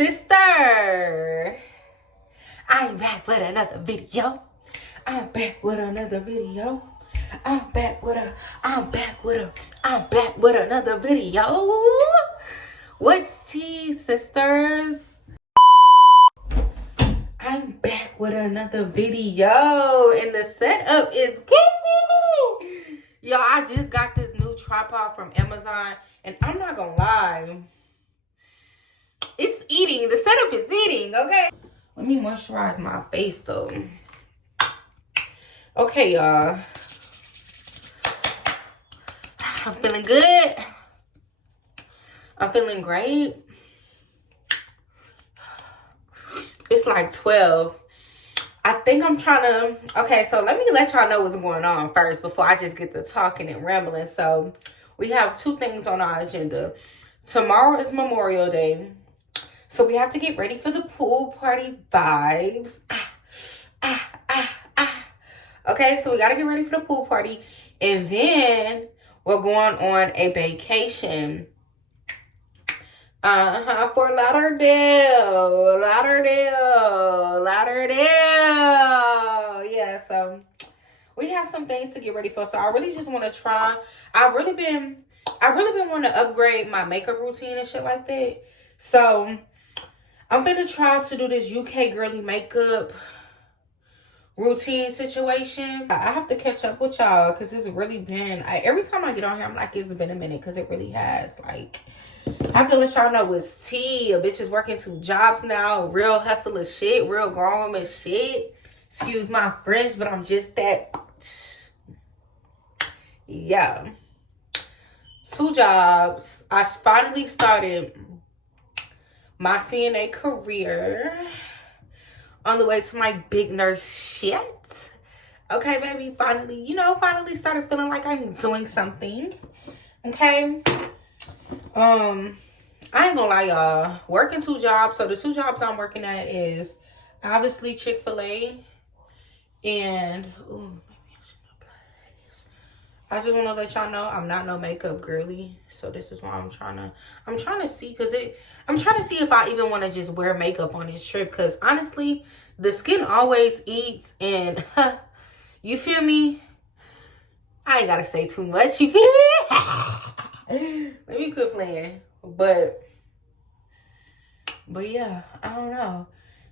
sister. I'm back with another video. I'm back with another video. I'm back with another video. What's tea, sisters? I'm back with another video, and the setup is giving. Y'all, I just got this new tripod from Amazon, and I'm not gonna lie, it's eating. The setup is eating, okay? Let me moisturize my face, though. Okay, y'all. I'm feeling good. I'm feeling great. It's like 12. I think I'm trying to... Okay, so let me let y'all know what's going on first before I just get to talking and rambling. So, we have two things on our agenda. Tomorrow is Memorial Day. So, we have to get ready for the pool party vibes. Okay, so we got to get ready for the pool party. And then, we're going on a vacation. For Lauderdale. Yeah, so we have some things to get ready for. So I really just want to try. I've really been wanting to upgrade my makeup routine and shit like that. So I'm gonna try to do this UK girly makeup routine situation. I have to catch up with y'all because it's really been, every time I get on here, I'm like, it's been a minute, because it really has. Like, I have to let y'all know it's tea. A bitch is working 2 jobs now. Real hustler shit. Real grown woman shit. Excuse my French, but I'm just that. Yeah. 2 jobs. I finally started my CNA career. On the way to my big nurse shit. Okay, baby. Finally, finally started feeling like I'm doing something. Okay. I ain't gonna lie, y'all. Working 2 jobs. So the 2 jobs I'm working at is obviously Chick-fil-A. And ooh, maybe I shouldn't apply this. I just want to let y'all know I'm not no makeup girly. So this is why I'm trying to see, I'm trying to see if I even want to just wear makeup on this trip. Because honestly, the skin always eats, and you feel me? I ain't gotta say too much. You feel me? Let me quit playing. But yeah, I don't know.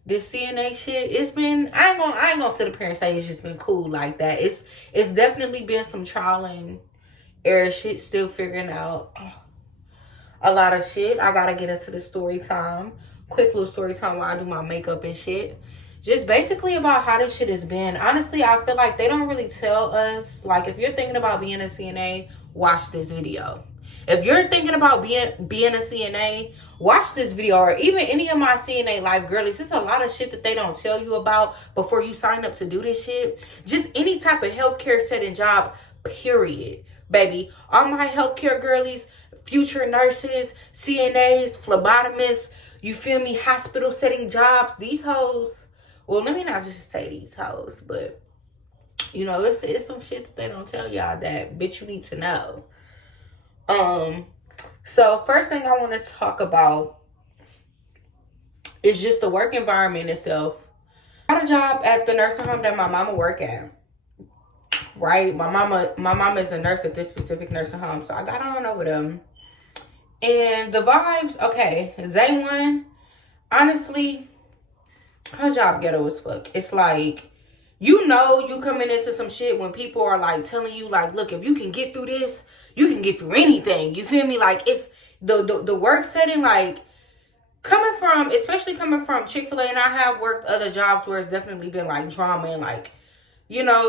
This CNA shit, it's been, I ain't gonna sit up here and say it's just been cool like that. It's definitely been some trial and error shit, still figuring out a lot of shit. I gotta get into the story time. Quick little story time while I do my makeup and shit. Just basically about how this shit has been. Honestly, I feel like they don't really tell us. Like, if you're thinking about being a CNA, watch this video. If you're thinking about being a CNA, watch this video. Or even any of my CNA life girlies. There's a lot of shit that they don't tell you about before you sign up to do this shit. Just any type of healthcare setting job, period. Baby, all my healthcare girlies, future nurses, CNAs, phlebotomists, you feel me, hospital setting jobs, these hoes. Well, let me not just say these hoes, but, it's some shit that they don't tell y'all that, bitch, you need to know. So first thing I want to talk about is just the work environment itself. I got a job at the nursing home that my mama work at. Right? My mama is a nurse at this specific nursing home, so I got on over them. And the vibes, okay, Zay1, honestly, her job ghetto as fuck. It's like, you coming into some shit when people are like telling you, like, look, if you can get through this, you can get through anything. You feel me? Like, it's the work setting, like, especially coming from Chick-fil-A, and I have worked other jobs where it's definitely been like drama and like,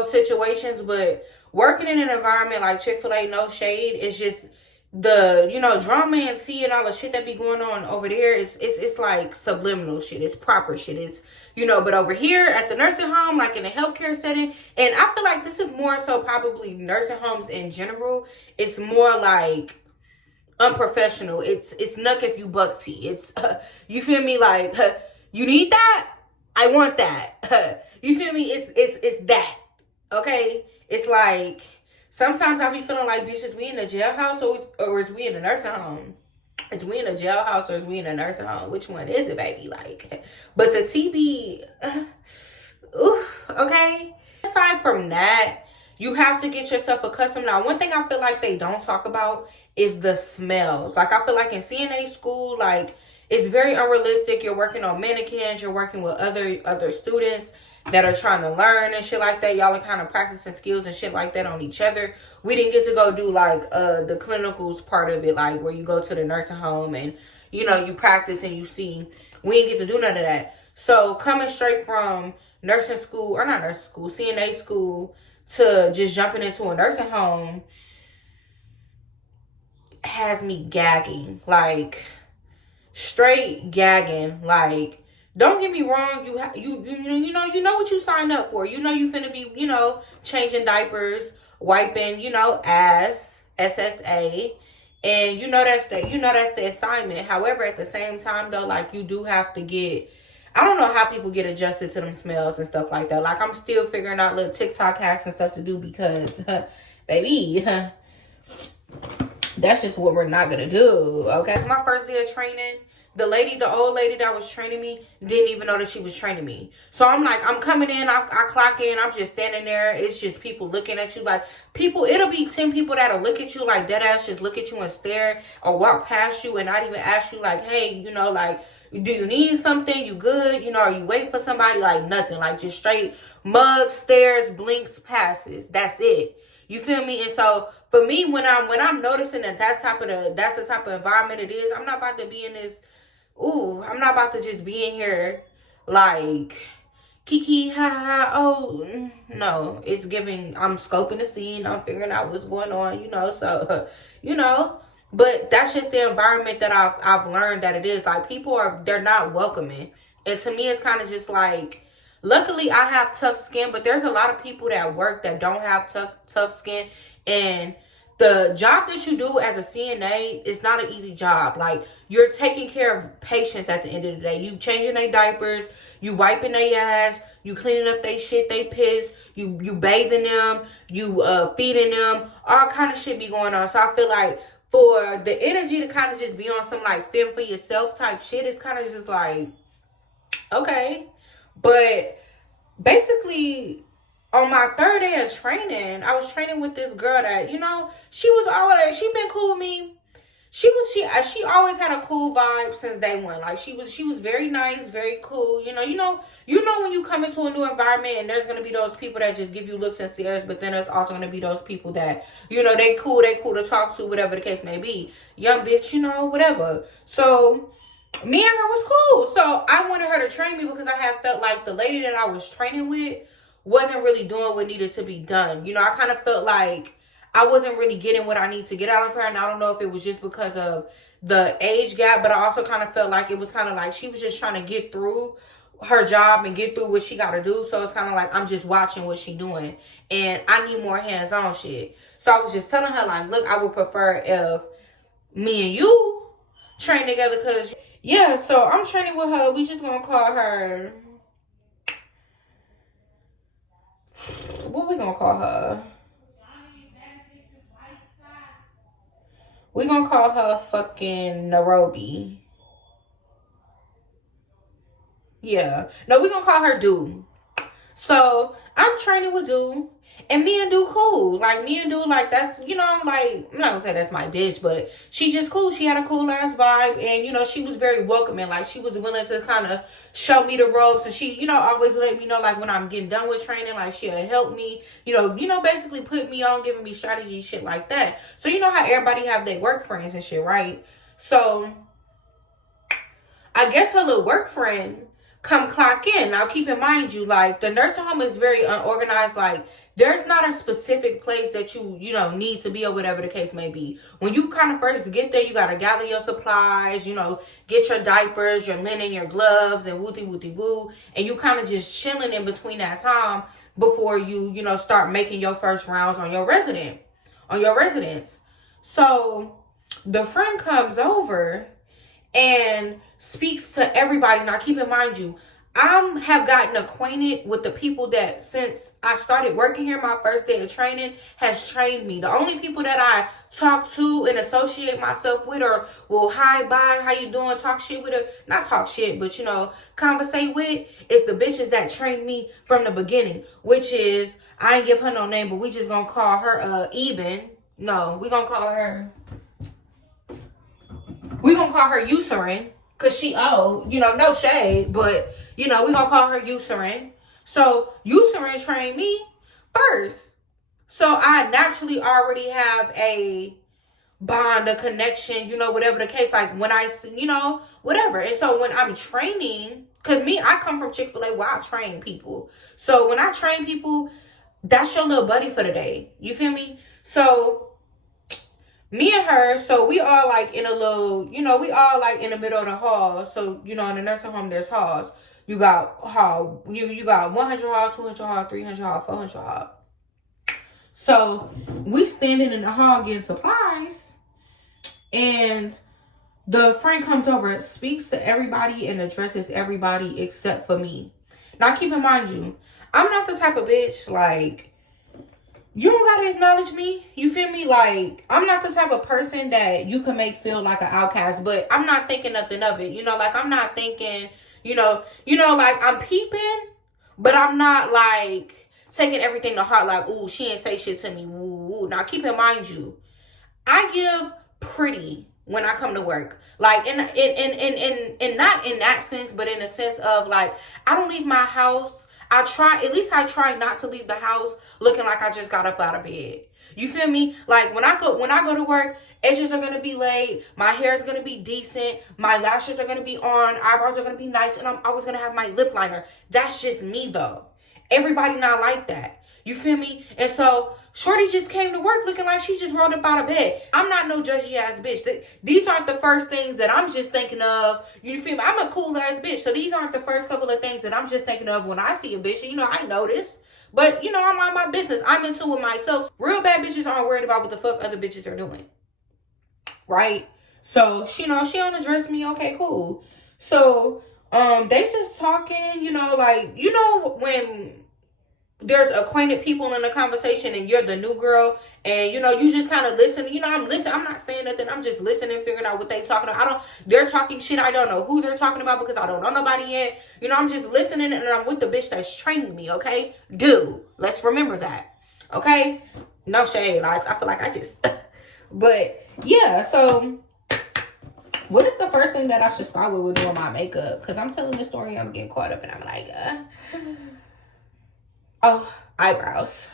situations, but working in an environment like Chick-fil-A, no shade, it's just the, drama and tea and all the shit that be going on over there it's like subliminal shit. It's proper shit. It's, but over here at the nursing home, like in a healthcare setting, and I feel like this is more so probably nursing homes in general, it's more like unprofessional. It's nuck if you buck tea. It's, you feel me? Like, you need that? I want that. You feel me? It's that. Okay? It's like, sometimes I be feeling like, bitches, we in a jailhouse or is we in a nursing home? Is we in a jailhouse or is we in a nursing home? Which one is it, baby? Like, but the TB, okay. Aside from that, you have to get yourself accustomed. Now, one thing I feel like they don't talk about is the smells. Like, I feel like in CNA school, like, it's very unrealistic. You're working on mannequins. You're working with other students that are trying to learn and shit like that. Y'all are kind of practicing skills and shit like that on each other. We didn't get to go do like the clinicals part of it, like where you go to the nursing home and you know you practice and you see. We didn't get to do none of that. So coming straight from nursing school, or not nursing school, CNA school, to just jumping into a nursing home has me gagging, like straight gagging. Like, don't get me wrong, you know what you signed up for. You know you finna be, you know, changing diapers, wiping, you know, ass, SSA, and you know that's the assignment. However, at the same time though, like you do have to get, I don't know how people get adjusted to them smells and stuff like that. Like I'm still figuring out little TikTok hacks and stuff to do because, baby, that's just what we're not gonna do. Okay, my first day of training, the old lady that was training me didn't even know that she was training me. So I'm like, I'm coming in, I clock in, I'm just standing there. It's just people looking at you like, people, it'll be 10 people that'll look at you like dead ass, just look at you and stare or walk past you and not even ask you like, hey, you know, like, do you need something? You good? You know, are you waiting for somebody? Like nothing, like just straight mugs, stares, blinks, passes. That's it. You feel me? And so for me, when I'm noticing that that's the type of environment it is, I'm not about to be in this. I'm not about to just be in here like kiki ha ha. Oh no, it's giving. I'm scoping the scene. I'm figuring out what's going on. You know, so you know. But that's just the environment that I've learned that it is. Like people they're not welcoming, and to me, it's kind of just like. Luckily, I have tough skin, but there's a lot of people that work that don't have tough skin, and the job that you do as a CNA is not an easy job. Like you're taking care of patients at the end of the day. You changing their diapers, you wiping their ass, you cleaning up their shit, they piss, you bathing them, you feeding them, all kind of shit be going on. So I feel like for the energy to kind of just be on some like fend for yourself type shit, it's kind of just like, okay. But basically, on my third day of training, I was training with this girl that, you know, she been cool with me. She always had a cool vibe since day one. Like she was very nice, very cool. You know when you come into a new environment and there's gonna be those people that just give you looks and stares, but then there's also gonna be those people that, you know, they cool to talk to, whatever the case may be. Young bitch, you know, whatever. So me and her was cool. So I wanted her to train me because I had felt like the lady that I was training with wasn't really doing what needed to be done. You know, I kind of felt like I wasn't really getting what I need to get out of her. And I don't know if it was just because of the age gap, but I also kind of felt like it was kind of like she was just trying to get through her job and get through what she got to do. So it's kind of like I'm just watching what she doing. And I need more hands-on shit. So I was just telling her like, look, I would prefer if me and you train together because... Yeah, so I'm training with her. We just gonna call her. What we gonna call her? We gonna call her fucking Nairobi. Yeah. No, we gonna call her Dude. So I'm training with Dude. And me and Dude cool. Like me and Dude, like that's, you know, like I'm not gonna say that's my bitch, but she just cool. She had a cool ass vibe, and you know, she was very welcoming. Like she was willing to kind of show me the ropes, and she, you know, always let me know like when I'm getting done with training, like she'll help me, you know, basically put me on, giving me strategy, shit like that. So you know how everybody have their work friends and shit, right? So I guess her little work friend come clock in. Now keep in mind you, like the nursing home is very unorganized. Like there's not a specific place that you know need to be or whatever the case may be. When you kind of first get there, you got to gather your supplies, you know, get your diapers, your linen, your gloves, and wooty woo, and you kind of just chilling in between that time before you know, start making your first rounds on your residence. So the friend comes over and speaks to everybody. Now keep in mind you, I have gotten acquainted with the people that since I started working here, my first day of training has trained me. The only people that I talk to and associate myself with or will hi, bye, how you doing, talk shit with her, not talk shit, but conversate with, is the bitches that trained me from the beginning, which is, I ain't give her no name, but we just gonna call her we gonna call her Userin. Cause she old, no shade, but we gonna call her Userin. So Userin trained me first. So I naturally already have a bond, a connection, whatever the case, like when I, whatever. And so when I'm training, cause I come from Chick-fil-A where I train people. So when I train people, that's your little buddy for the day. You feel me? So me and her, so we all like in a little, we all like in the middle of the hall. So, in the nursing home, there's halls. You got hall, you got 100 hall, 200 hall, 300 hall, 400 hall. So we standing in the hall getting supplies, and the friend comes over, speaks to everybody, and addresses everybody except for me. Now keep in mind, I'm not the type of bitch like, you don't gotta acknowledge me. You feel me? Like, I'm not the type of person that you can make feel like an outcast, but I'm not thinking nothing of it. Like, I'm not thinking, like, I'm peeping, but I'm not like taking everything to heart. Like, ooh, she ain't say shit to me. Ooh. Now keep in mind, I give pretty when I come to work. Like, in not in that sense, but in the sense of like, I don't leave my house. I try not to leave the house looking like I just got up out of bed. You feel me? Like when I go to work, edges are gonna be laid, my hair is gonna be decent, my lashes are gonna be on, eyebrows are gonna be nice, and I'm always gonna have my lip liner. That's just me though. Everybody not like that. You feel me? And so Shorty just came to work looking like she just rolled up out of bed. I'm not no judgy ass bitch. These aren't the first things that I'm just thinking of. You feel me? I'm a cool ass bitch. So these aren't the first couple of things that I'm just thinking of when I see a bitch. I notice. But, I'm on my business. I'm into it myself. Real bad bitches aren't worried about what the fuck other bitches are doing. Right? So, she don't address me. Okay, cool. So, they just talking, when there's acquainted people in the conversation and you're the new girl and you just kind of listen. I'm listening. I'm not saying nothing. I'm just listening, figuring out what they talking about. They're talking shit. I don't know who they're talking about because I don't know nobody yet. I'm just listening and I'm with the bitch that's training me. Okay, let's remember that. Okay, no shade. I feel like I just but yeah. So what is the first thing that I should start with doing my makeup? Because I'm telling the story, I'm getting caught up and I'm like eyebrows.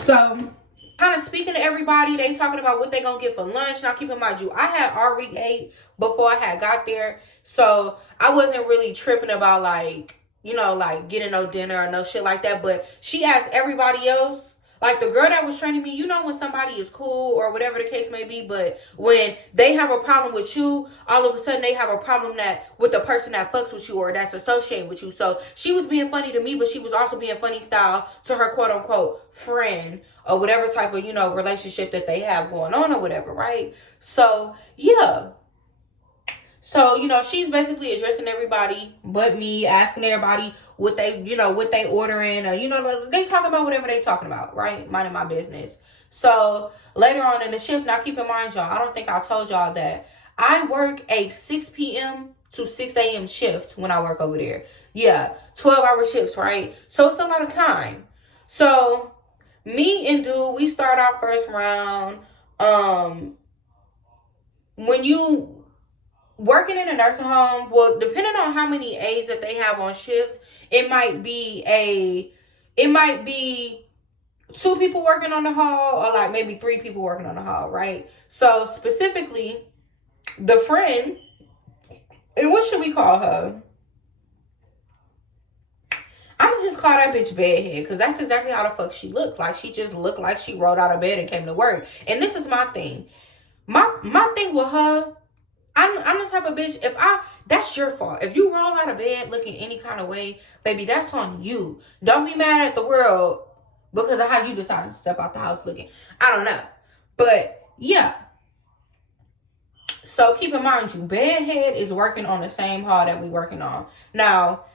So, kind of speaking to everybody, they talking about what they gonna get for lunch. Now, keep in mind, I had already ate before I had got there, so I wasn't really tripping about like getting no dinner or no shit like that. But she asked everybody else. Like the girl that was training me, when somebody is cool or whatever the case may be, but when they have a problem with you, all of a sudden they have a problem with the person that fucks with you or that's associated with you. So she was being funny to me, but she was also being funny style to her quote unquote friend or whatever type of, relationship that they have going on or whatever, right? So, yeah. So, she's basically addressing everybody but me, asking everybody what they ordering, or, they talk about whatever they talking about, right? Minding my business. So, later on in the shift, now keep in mind, y'all, I don't think I told y'all that I work a 6 p.m. to 6 a.m. shift when I work over there. Yeah, 12-hour shifts, right? So, it's a lot of time. So, me and Dude, we start our first round. When you working in a nursing home, well, depending on how many A's that they have on shifts, it might be 2 people working on the hall or like maybe 3 people working on the hall, right? So specifically, the friend, and what should we call her? I'm gonna just call that bitch bedhead because that's exactly how the fuck she looked. Like she just looked like she rolled out of bed and came to work. And this is my thing. My thing with her, I'm the type of bitch, that's your fault. If you roll out of bed looking any kind of way, baby, that's on you. Don't be mad at the world because of how you decided to step out the house looking. I don't know. But, yeah. So, keep in mind, bedhead is working on the same hall that we working on. Now,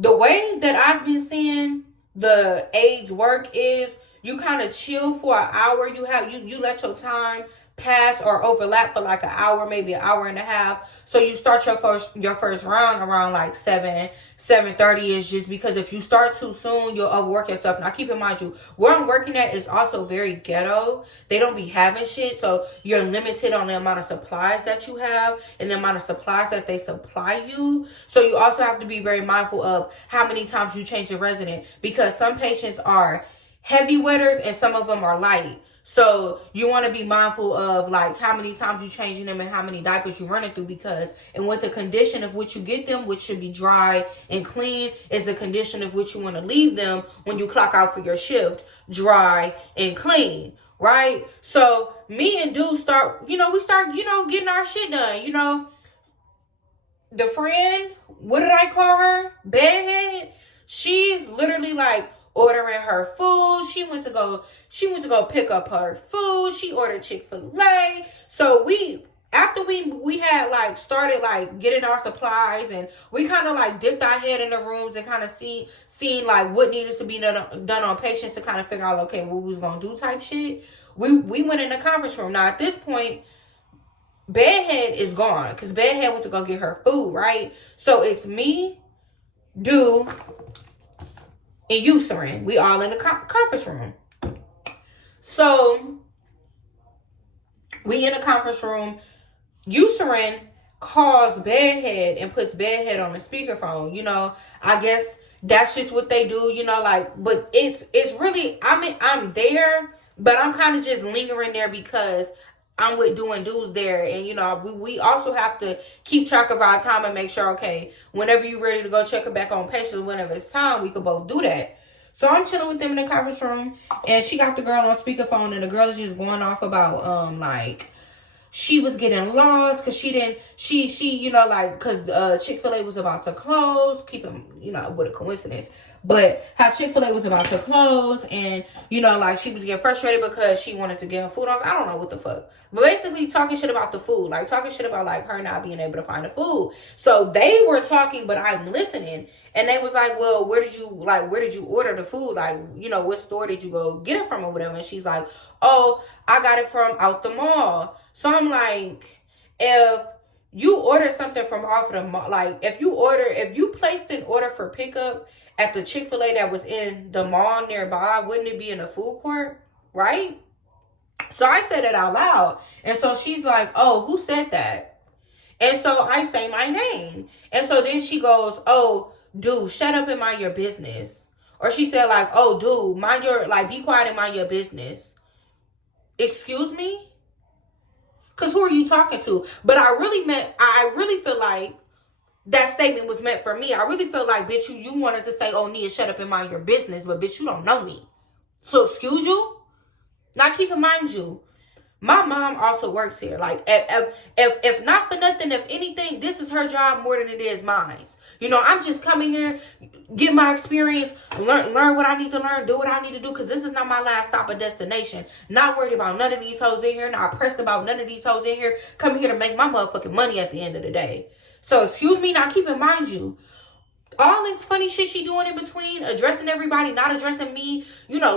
The way that I've been seeing the aids work is you kind of chill for an hour. You let your time pass or overlap for like an hour, maybe an hour and a half. So you start your first round around like 7:30 is just because if you start too soon, you'll overwork yourself. Now keep in mind, where I'm working at is also very ghetto. They don't be having shit, so you're limited on the amount of supplies that you have and the amount of supplies that they supply you. So you also have to be very mindful of how many times you change your resident, because some patients are heavy wetters and some of them are light. So you want to be mindful of like how many times you changing them and how many diapers you running through, because and with the condition of which you get them, which should be dry and clean, is the condition of which you want to leave them when you clock out for your shift, dry and clean, right? So me and Dude start, we start, getting our shit done, The friend, what did I call her? Bedhead. She's literally like ordering her food. She went to go pick up her food. She ordered Chick-fil-A. So after we had like started like getting our supplies, and we kind of like dipped our head in the rooms and kind of seen like what needed to be done on patients to kind of figure out, okay, what we was gonna do type shit. We went in the conference room. Now at this point, Bedhead is gone because Bedhead went to go get her food, right? So it's me, Do, and Eucerin. We all in the conference room. So we in the conference room. Eucerin calls Bedhead and puts Bedhead on the speakerphone. I guess that's just what they do, but it's really, I'm there, but I'm kind of just lingering there because I'm with doing dudes there, and we also have to keep track of our time and make sure, okay, whenever you're ready to go check it back on patients, whenever it's time, we could both do that. So I'm chilling with them in the conference room, and she got the girl on speakerphone, and the girl is just going off about like she was getting lost because because Chick-fil-A was about to close. Keep them, what a coincidence. But how Chick-fil-A was about to close, and like she was getting frustrated because she wanted to get her food on. I don't know what the fuck, but basically talking shit about the food, like talking shit about like her not being able to find the food. So they were talking, but I'm listening, and they was like, "Well, where did you order the food? Like, what store did you go get it from or whatever?" And she's like, "Oh, I got it from out the mall." So I'm like, if you order something from off the mall, like if you placed an order for pickup at the Chick-fil-A that was in the mall nearby, wouldn't it be in the food court, right? So I said it out loud. And so she's like, "Oh, who said that?" And so I say my name. And so then she goes, "Oh, dude, shut up and mind your business." Or she said like, "Oh, dude, be quiet and mind your business." Excuse me? Because who are you talking to? But I really feel like that statement was meant for me. I really feel like, bitch, you wanted to say, "Oh, Nia, shut up and mind your business," but bitch, you don't know me. So excuse you? Now keep in mind, my mom also works here. Like, if not for nothing, if anything, this is her job more than it is mine. I'm just coming here, get my experience, learn what I need to learn, do what I need to do, because this is not my last stop or destination. Not worried about none of these hoes in here, not pressed about none of these hoes in here. Coming here to make my motherfucking money at the end of the day. So excuse me, now keep in mind, all this funny shit she doing in between, addressing everybody, not addressing me,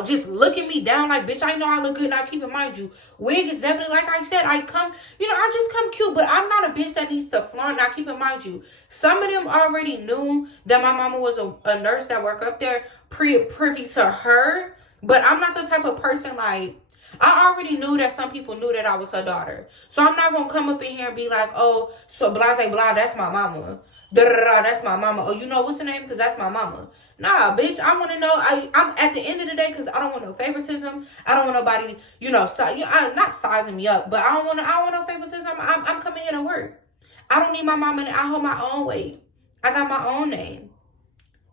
just looking me down like, bitch, I know I look good. Now keep in mind, wig is definitely, like I said, I just come cute, but I'm not a bitch that needs to flaunt. Now keep in mind, some of them already knew that my mama was a nurse that worked up there, privy to her, but I'm not the type of person like, I already knew that some people knew that I was her daughter. So I'm not going to come up in here and be like, "Oh, so blah, blah, that's my mama. That's my mama. Oh, what's her name? Because that's my mama." Nah, bitch, I want to know. I'm at the end of the day, because I don't want no favoritism. I don't want nobody, not sizing me up, but I don't want no favoritism. I'm coming here to work. I don't need my mama. I hold my own weight. I got my own name.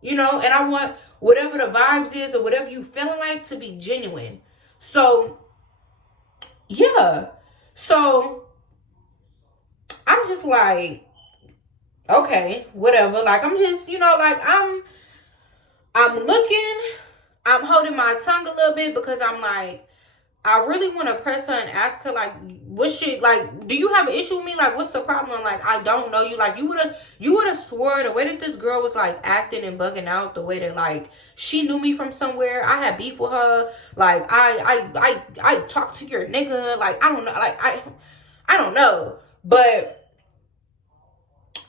And I want whatever the vibes is or whatever you feeling like to be genuine. So, yeah. So, I'm just like, okay, whatever. Like, I'm just, I'm looking, I'm holding my tongue a little bit because I'm like, I really want to press her and ask her, like, what shit, like, do you have an issue with me? Like, what's the problem? Like, I don't know you. Like, you would have swore the way that this girl was, like, acting and bugging out, the way that, like, she knew me from somewhere. I had beef with her. Like, I talked to your nigga. Like, I don't know. Like, I don't know. But,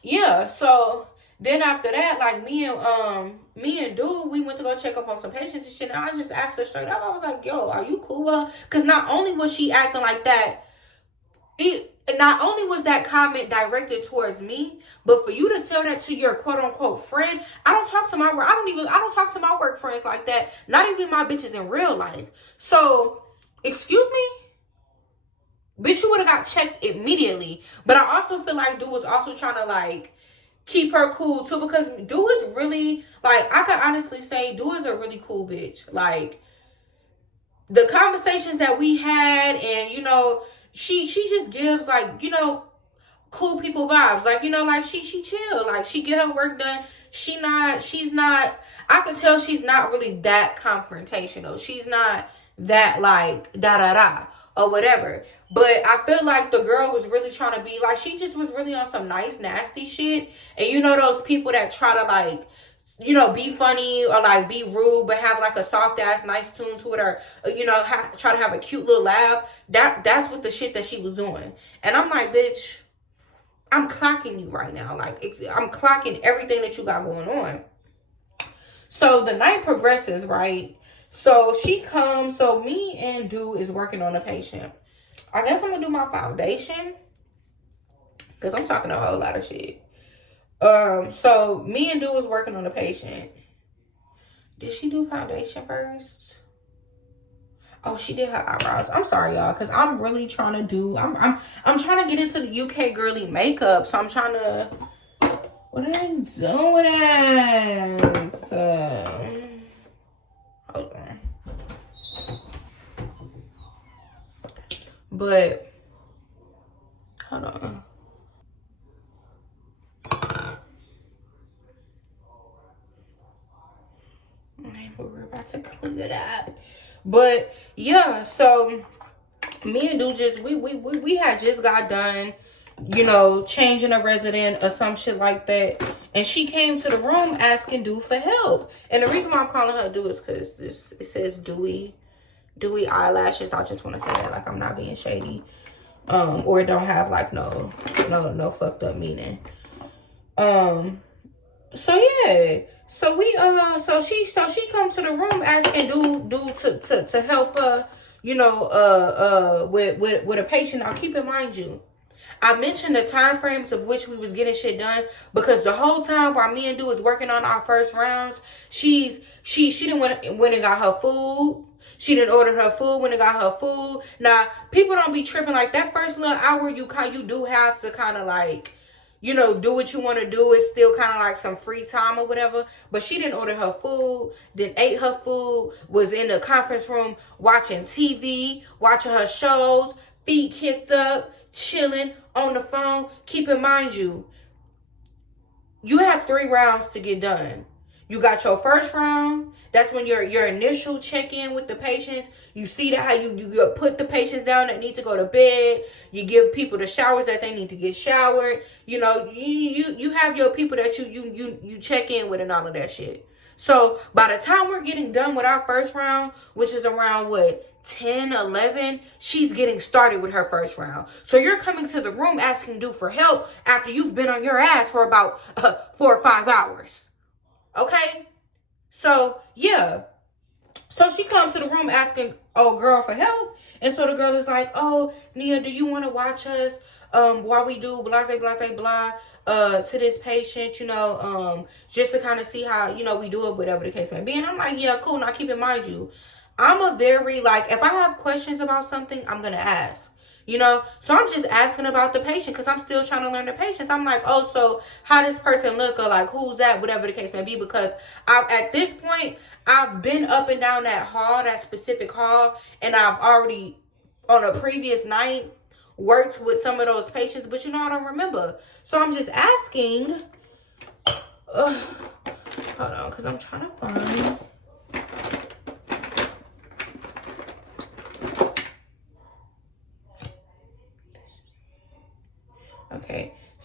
yeah, so then after that, like, me and dude, we went to go check up on some patients and shit, and I just asked her straight up. I was like, yo, are you cool with her? Because not only was she acting like that, not only was that comment directed towards me, but for you to tell that to your quote unquote friend. I don't talk to my work friends like that. Not even my bitches in real life. So, excuse me? Bitch, you would have got checked immediately. But I also feel like dude was also trying to, like, keep her cool too, because dude is really, like, I can honestly say dude is a really cool bitch. Like, the conversations that we had, and, you know, she just gives, like, you know, cool people vibes. Like, you know, like, she chill. Like, she get her work done. She's not, I could tell she's not really that confrontational. She's not that, like, da-da-da or whatever. But I feel like the girl was really trying to be, like, she just was really on some nice, nasty shit. And you know those people that try to, like, you know, be funny or, like, be rude, but have, like, a soft-ass, nice tune to it, or, you know, try to have a cute little laugh. That's what the shit that she was doing. And I'm like, bitch, I'm clocking you right now. Like, I'm clocking everything that you got going on. So the night progresses, right? So she comes. So me and dude is working on a patient. I guess I'm going to do my foundation, because I'm talking a whole lot of shit. So me and dude was working on a patient. Did she do foundation first? Oh, she did her eyebrows. I'm sorry, y'all, because I'm really trying to do, I'm trying to get into the UK girly makeup. So I'm trying to, what am I doing? Hold on. But, hold on. We're about to clean it up. But yeah, so me and dude just we had just got done, you know, changing a resident or some shit like that. And she came to the room asking dude for help. And the reason why I'm calling her dude is because it says Dewy eyelashes. I just want to say that, like, I'm not being shady. Or it don't have, like, no fucked up meaning. So yeah. So we so she comes to the room asking dude to help her, you know, with a patient. Now keep in mind, I mentioned the time frames of which we was getting shit done, because the whole time while me and dude was working on our first rounds, she didn't went and got her food. She didn't order her food when it got her food. Now, people don't be tripping. Like, that first little hour, you do have to kind of, like, you know, do what you want to do. It's still kind of like some free time or whatever. But she didn't order her food, then ate her food, was in the conference room watching TV, watching her shows, feet kicked up, chilling on the phone. Keep in mind, you have 3 rounds to get done. You got your first round. That's when your initial check-in with the patients. You see that how you put the patients down that need to go to bed. You give people the showers that they need to get showered. You know, you have your people that you check in with and all of that shit. So by the time we're getting done with our first round, which is around what, 10, 11, she's getting started with her first round. So you're coming to the room asking dude for help after you've been on your ass for about 4 or 5 hours. Okay? So, yeah. So she comes to the room asking old girl for help. And so the girl is like, oh, Nia, do you want to watch us while we do blah, to this patient, you know, just to kind of see how, you know, we do it, whatever the case may be. And I'm like, yeah, cool. Now, keep in mind, I'm a very, like, if I have questions about something, I'm going to ask. You know, so I'm just asking about the patient because I'm still trying to learn the patients. I'm like, oh, so how this person look, or like, who's that, whatever the case may be. Because at this point, I've been up and down that hall, that specific hall, and I've already, on a previous night, worked with some of those patients. But, you know, I don't remember. So I'm just asking. Hold on, because I'm trying to find.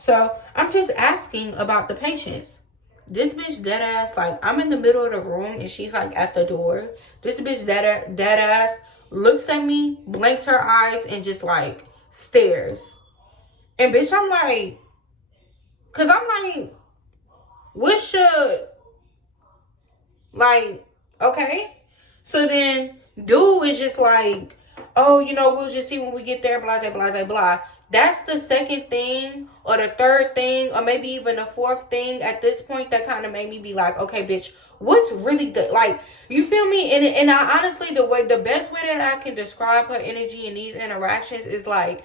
So I'm just asking about the patients. This bitch dead ass, like, I'm in the middle of the room and she's like at the door. This bitch dead ass looks at me, blinks her eyes, and just like stares. And bitch, I'm like, cause I'm like, what should, like, okay. So then dude is just like, oh, you know, we'll just see when we get there, blah, blah, blah, blah, blah. That's the second thing or the third thing or maybe even the fourth thing at this point that kind of made me be like, okay, bitch, what's really the, like, you feel me? And I honestly, the best way that I can describe her energy in these interactions is like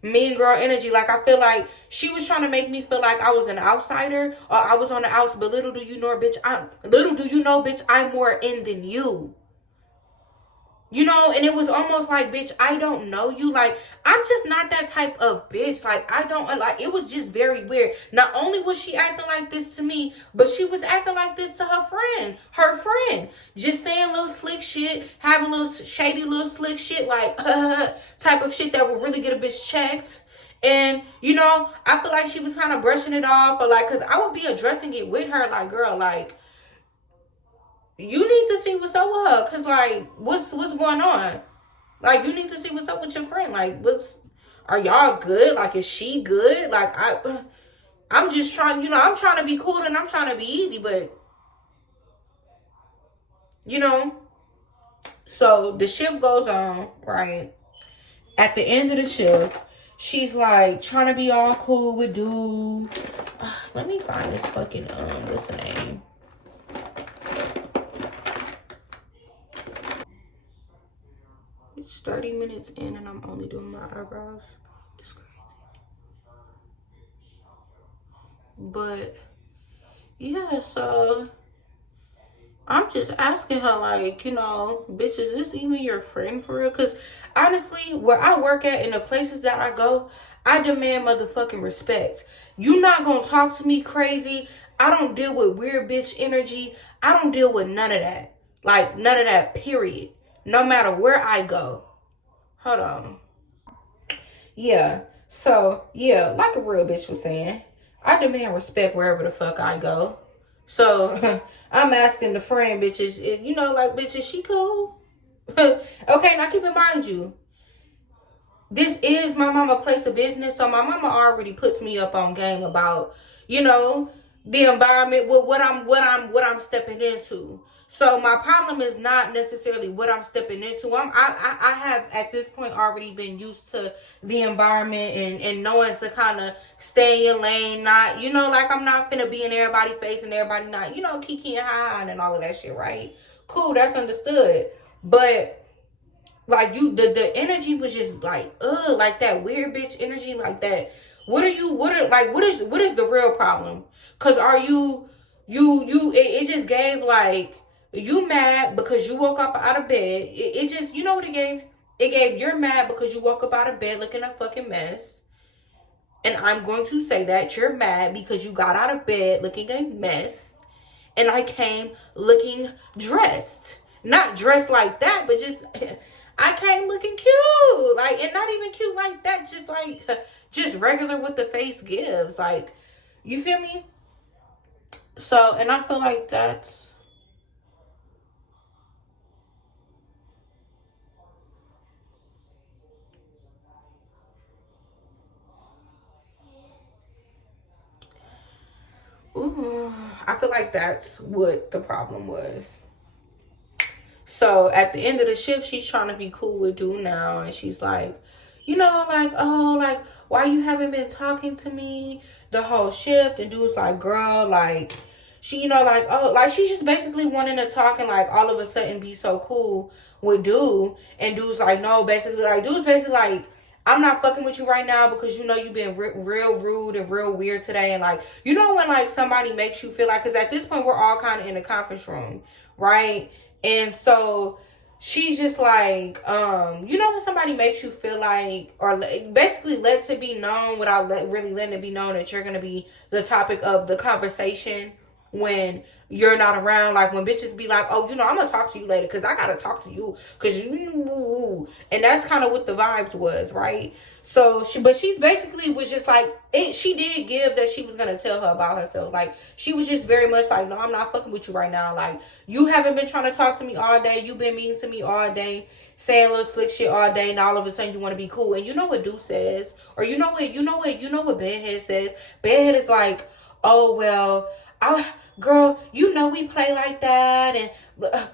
mean girl energy. Like, I feel like she was trying to make me feel like I was an outsider or I was on the outs, but little do you know, bitch, I'm more in than you. You know, and it was almost like, bitch, I don't know you. Like, I'm just not that type of bitch. Like, I don't, like, it was just very weird. Not only was she acting like this to me, but she was acting like this to her friend. Her friend. Just saying little slick shit, having little shady little slick shit, like, type of shit that would really get a bitch checked. And, you know, I feel like she was kind of brushing it off, or like, because I would be addressing it with her, like, girl, like, you need to see what's up with her, cause like, what's going on? Like, you need to see what's up with your friend. Like, are y'all good? Like, is she good? Like, I'm just trying, you know, I'm trying to be cool and I'm trying to be easy, but you know. So the shift goes on, right? At the end of the shift, she's like trying to be all cool with dude. Let me find this fucking what's the name? It's 30 minutes in and I'm only doing my eyebrows. It's crazy. But yeah, so I'm just asking her, like, you know, bitch, is this even your friend for real? Because honestly, where I work at and the places that I go, I demand motherfucking respect. You not gonna talk to me crazy. I don't deal with weird bitch energy. I don't deal with none of that. Like, none of that, period. No matter where I go. Hold on. Yeah. So, yeah, like a real bitch was saying, I demand respect wherever the fuck I go. So, I'm asking the friend, bitches, you know, like, bitch, is she cool? Okay, now keep in mind you. This is my mama place of business, so my mama already puts me up on game about, you know, the environment, what I'm stepping into. So my problem is not necessarily what I'm stepping into. I have at this point already been used to the environment and knowing to kind of stay in your lane, not, you know, like I'm not finna be in everybody's face and everybody not, you know, kiki and high and all of that shit, right? Cool, that's understood. But like the energy was just like like that weird bitch energy, like that. What is the real problem? Cause are it just gave like you mad because you woke up out of bed. It just, you know what it gave? It gave you're mad because you woke up out of bed looking a fucking mess. And I'm going to say that you're mad because you got out of bed looking a mess. And I came looking dressed. Not dressed like that, but just I came looking cute. Like, and not even cute like that, just like just regular what the face gives. Like, you feel me? So, and I feel like that's ooh, I feel like that's what the problem was. So at the end of the shift, she's trying to be cool with dude now, and she's like, you know, like, oh, like, why you haven't been talking to me the whole shift? And dude's like, girl, like, she, you know, like, oh, like, she's just basically wanting to talk and like all of a sudden be so cool with dude. And dude's like, no, basically, like, dude's basically like, I'm not fucking with you right now because, you know, you've been real rude and real weird today. And like, you know, when like somebody makes you feel like, because at this point we're all kind of in a conference room, right? And so she's just like, you know, when somebody makes you feel like, or basically lets it be known without really letting it be known that you're going to be the topic of the conversation. when you're not around. Like when bitches be like, oh, you know, I'm gonna talk to you later because I gotta talk to you because you, and that's kind of what the vibes was, right? So she's basically was just like she did give that she was gonna tell her about herself. Like she was just very much like, no, I'm not fucking with you right now. Like you haven't been trying to talk to me all day. You've been mean to me all day, saying little slick shit all day, and all of a sudden you want to be cool. And you know what Dude says, or you know what Bedhead says. Bedhead is like, oh well, girl, you know we play like that, and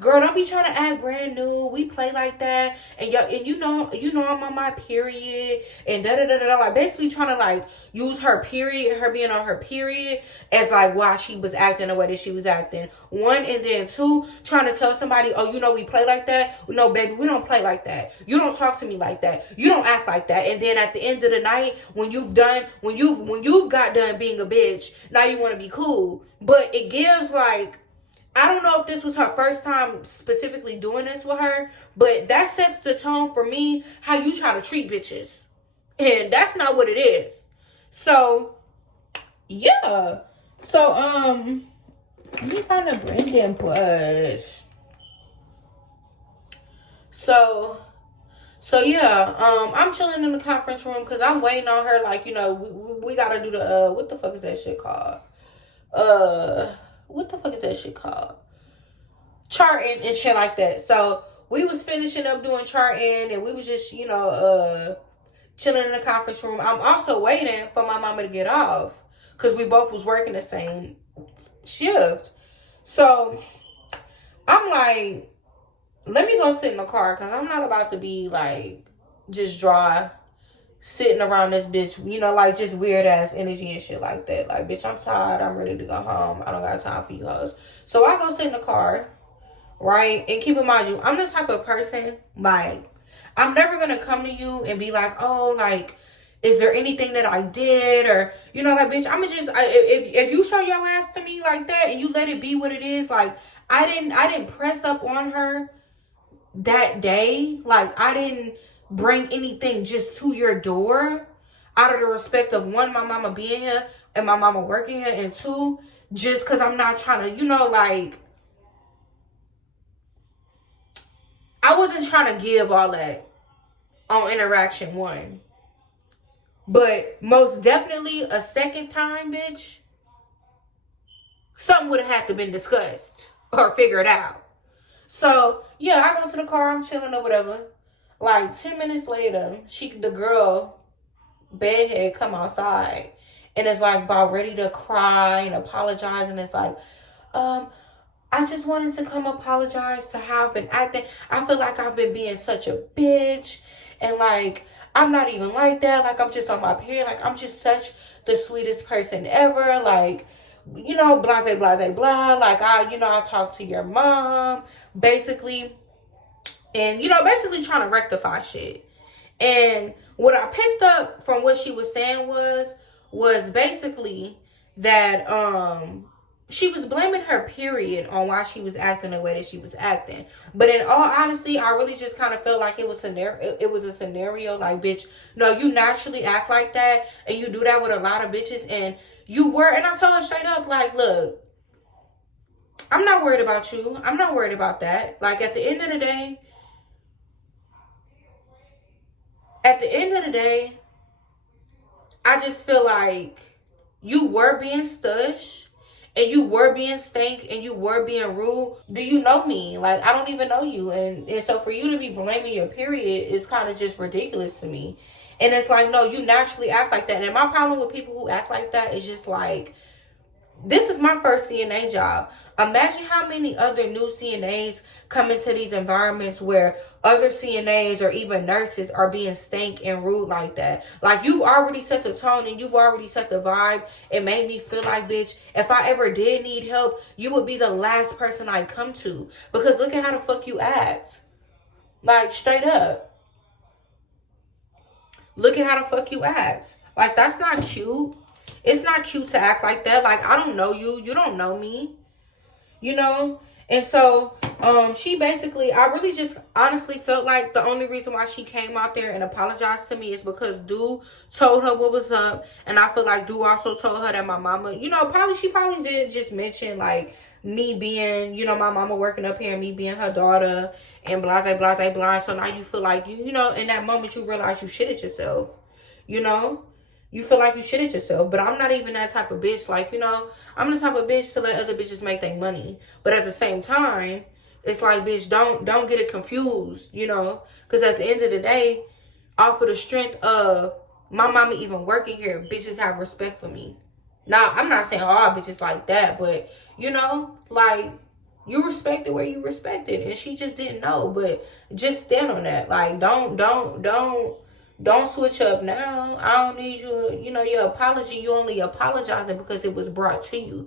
girl, don't be trying to act brand new. We play like that, and you know I'm on my period, and da da da da. Like basically trying to like use her period, her being on her period, as like why she was acting the way that she was acting. One, and then two, trying to tell somebody, oh, you know we play like that. No, baby, we don't play like that. You don't talk to me like that. You don't act like that. And then at the end of the night, when you've got done being a bitch, now you want to be cool. But it gives like, I don't know if this was her first time specifically doing this with her, but that sets the tone for me how you try to treat bitches. And that's not what it is. So, yeah. So, let me find a blending brush. So yeah, I'm chilling in the conference room because I'm waiting on her. Like, you know, we gotta do the, what the fuck is that shit called? What the fuck is that shit called? Charting and shit like that. So we was finishing up doing charting, and we was just, you know, chilling in the conference room. I'm also waiting for my mama to get off because we both was working the same shift. So I'm like, let me go sit in the car because I'm not about to be like just dry sitting around this bitch, you know, like just weird ass energy and shit like that. Like, bitch, I'm tired. I'm ready to go home. I don't got time for you hoes. So I go sit in the car, right? And keep in mind, you, I'm the type of person, like, I'm never going to come to you and be like, oh, like, is there anything that I did? Or, you know, like, bitch, I'm just, if you show your ass to me like that and you let it be what it is, like, I didn't press up on her that day. Like, I didn't bring anything just to your door out of the respect of one, my mama being here and my mama working here, and two, just because I'm not trying to, you know, like, I wasn't trying to give all that on interaction one. But most definitely a second time, bitch, something would have had to been discussed or figured out. So, yeah, I go to the car, I'm chilling or whatever. Like 10 minutes later, the girl, Bedhead, come outside and is like about ready to cry and apologize, and it's like, I just wanted to come apologize to how I've been acting. I feel like I've been being such a bitch, and like I'm not even like that. Like I'm just on my period. Like I'm just such the sweetest person ever. Like, you know, blase, blase, blah. Like I talked to your mom, basically. And, you know, basically trying to rectify shit. And what I picked up from what she was saying was basically that she was blaming her period on why she was acting the way that she was acting. But in all honesty, I really just kind of felt like it was a scenario like, bitch, no, you naturally act like that, and you do that with a lot of bitches, and I told her straight up, like, look, I'm not worried about you. I'm not worried about that. Like, at the end of the day, I just feel like you were being stush, and you were being stank, and you were being rude. Do you know me? Like, I don't even know you. And so for you to be blaming your period is kind of just ridiculous to me. And it's like, no, you naturally act like that. And my problem with people who act like that is just like, this is my first CNA job. Imagine how many other new CNAs come into these environments where other CNAs or even nurses are being stank and rude like that. Like, you've already set the tone and you've already set the vibe. It made me feel like, bitch, if I ever did need help, you would be the last person I'd come to. Because look at how the fuck you act. Like, straight up. Look at how the fuck you act. Like, that's not cute. It's not cute to act like that. Like, I don't know you. You don't know me. you know? And so, she basically, I really just honestly felt like the only reason why she came out there and apologized to me is because Dude told her what was up. And I feel like Dude also told her that my mama, she probably did just mention like me being, my mama working up here and me being her daughter and blase, blase, blase. So now you feel like, in that moment you realize you shitted yourself, you know? You feel like you shitted yourself, but I'm not even that type of bitch. Like, I'm the type of bitch to let other bitches make their money. But at the same time, it's like, bitch, don't get it confused, Because at the end of the day, off of the strength of my mama even working here, bitches have respect for me. Now, I'm not saying all bitches like that, but, like, you respected where you respected. And she just didn't know. But just stand on that. Like, don't switch up now. I don't need your apology. You only apologizing because it was brought to you.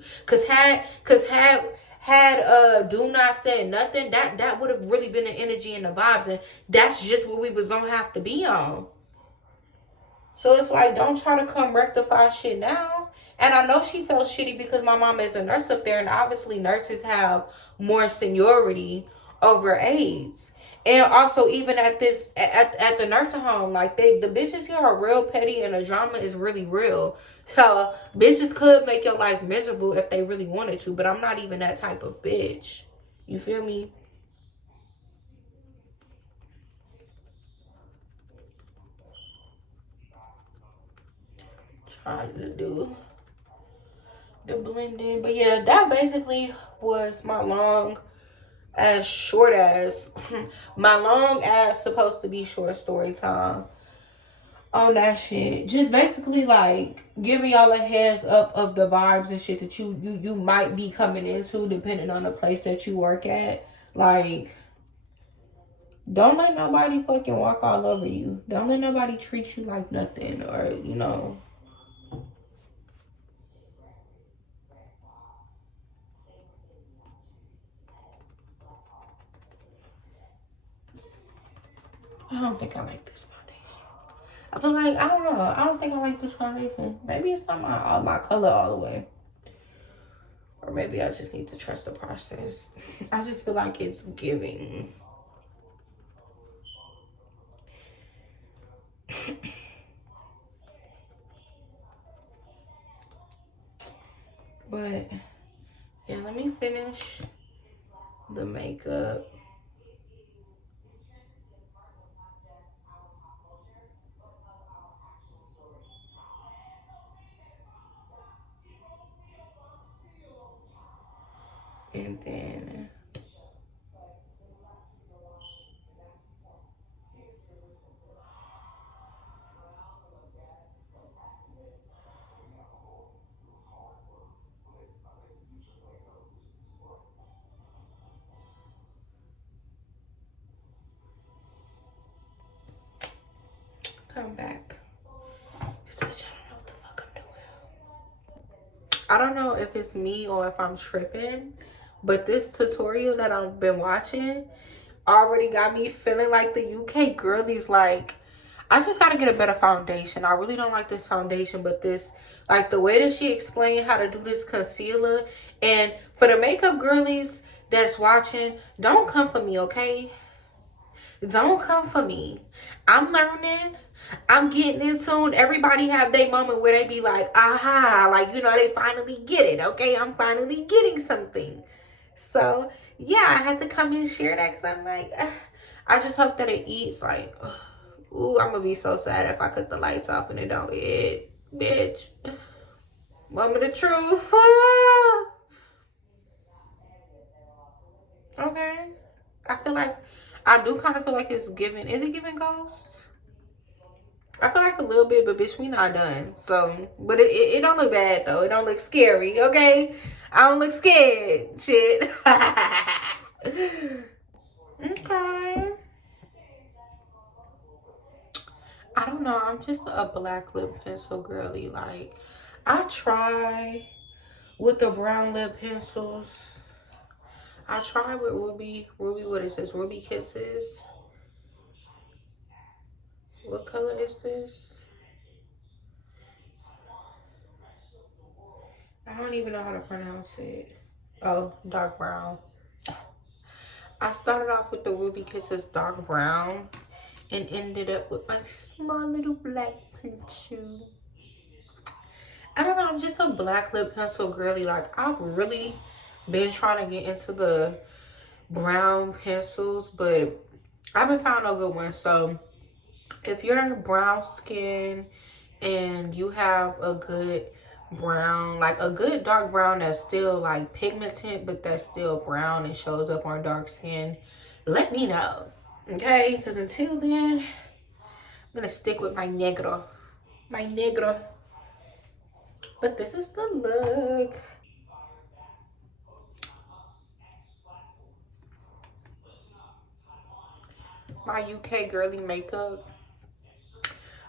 Had do not said nothing, that would have really been the energy and the vibes, and that's just what we was gonna have to be on. So it's like, don't try to come rectify shit now. And I know she felt shitty because my mom is a nurse up there, and obviously nurses have more seniority over aides. And also, even at the nursing home, like the bitches here are real petty, and the drama is really real. So bitches could make your life miserable if they really wanted to, but I'm not even that type of bitch. You feel me? Trying to do the blending, but yeah, that basically was my long as short as my long ass supposed to be short story time on that shit. Just basically like giving y'all a heads up of the vibes and shit that you might be coming into depending on the place that you work at. Like, don't let nobody fucking walk all over you. Don't let nobody treat you like nothing, or I don't think I like this foundation. I feel like, I don't know. I don't think I like this foundation. Maybe it's not my color all the way. Or maybe I just need to trust the process. I just feel like it's giving. But yeah, let me finish the makeup. And then come back. This bitch, I don't know what the fuck I'm doing. I don't know if it's me or if I'm tripping, but this tutorial that I've been watching already got me feeling like the UK girlies. Like, I just gotta get a better foundation. I really don't like this foundation, but this, like the way that she explained how to do this concealer. And for the makeup girlies that's watching, don't come for me, okay? Don't come for me. I'm learning. I'm getting in tune. Everybody have their moment where they be like, aha, like, they finally get it, okay? I'm finally getting something. So, yeah, I had to come and share that because I'm like, I just hope that it eats. Like, ooh, I'm going to be so sad if I cut the lights off and it don't eat, bitch. Moment of truth. Okay. I do kind of feel like it's giving. Is it giving ghosts? I feel like a little bit, but bitch, we not done. So, but it don't look bad though. It don't look scary, okay? I don't look scared. Shit. Okay. I don't know. I'm just a black lip pencil girly. Like, I try with the brown lip pencils. I try with what is this? Ruby Kisses. What color is this? I don't even know how to pronounce it. Oh, dark brown. I started off with the Ruby Kisses dark brown and ended up with my small little black pencil. I don't know, I'm just a black lip pencil girly. Like, I've really been trying to get into the brown pencils, but I haven't found no good ones. So if you're brown skin and you have a good brown, like a good dark brown that's still like pigmented, but that's still brown and shows up on dark skin, let me know. Okay, because until then, I'm gonna stick with my negro. My negro. But this is the look. My UK girly makeup.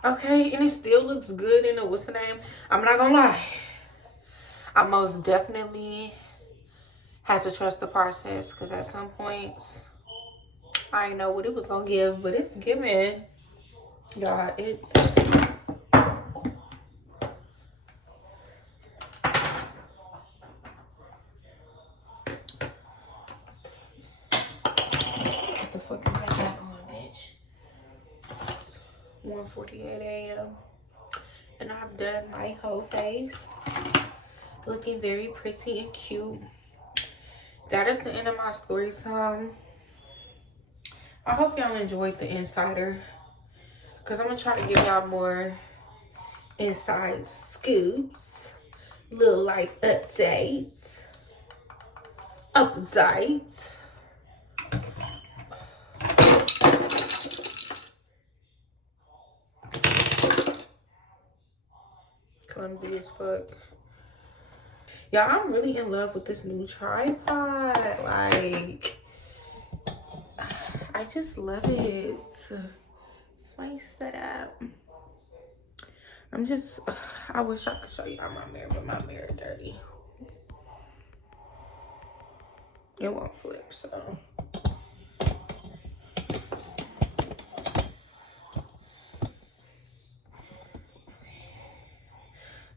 Okay, and it still looks good in the, what's the name? I'm not gonna lie. I most definitely had to trust the process because at some points I didn't know what it was gonna give, but it's giving. God, it's get the fucking light back on, bitch. It's 1:48 a.m. and I've done my whole face, looking very pretty and cute. That is the end of my story time. I hope y'all enjoyed the insider, because I'm gonna try to give y'all more inside scoops, little life updates. Clumsy as fuck. Yeah, I'm really in love with this new tripod. Like, I just love it. It's my setup. I wish I could show y'all my mirror, but my mirror dirty. It won't flip, so.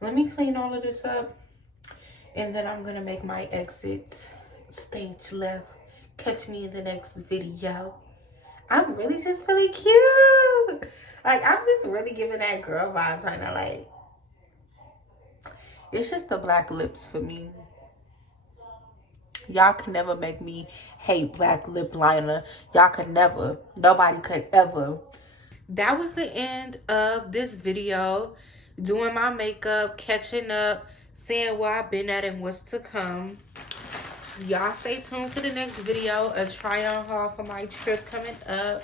Let me clean all of this up, and then I'm gonna make my exit. Stage left. Catch me in the next video. I'm really just really cute. Like, I'm just really giving that girl vibe, trying to like, it's just the black lips for me. Y'all can never make me hate black lip liner. Y'all could never. Nobody could ever. That was the end of this video. Doing my makeup, catching up, seeing where I've been at and what's to come. Y'all stay tuned for the next video. A try on haul for my trip coming up.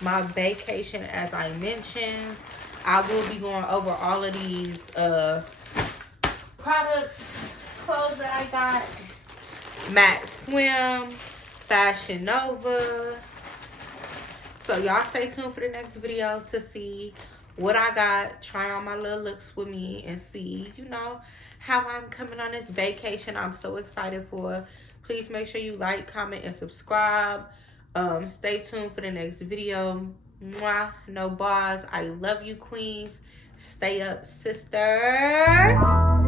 My vacation, as I mentioned. I will be going over all of these products, clothes that I got. Matte Swim, Fashion Nova. So y'all stay tuned for the next video to see what I got. Try on my little looks with me and see, you know, how I'm coming on this vacation I'm so excited for. Please make sure you like, comment, and subscribe. Stay tuned for the next video. Mwah, no bars. I love you, queens. Stay up, sisters.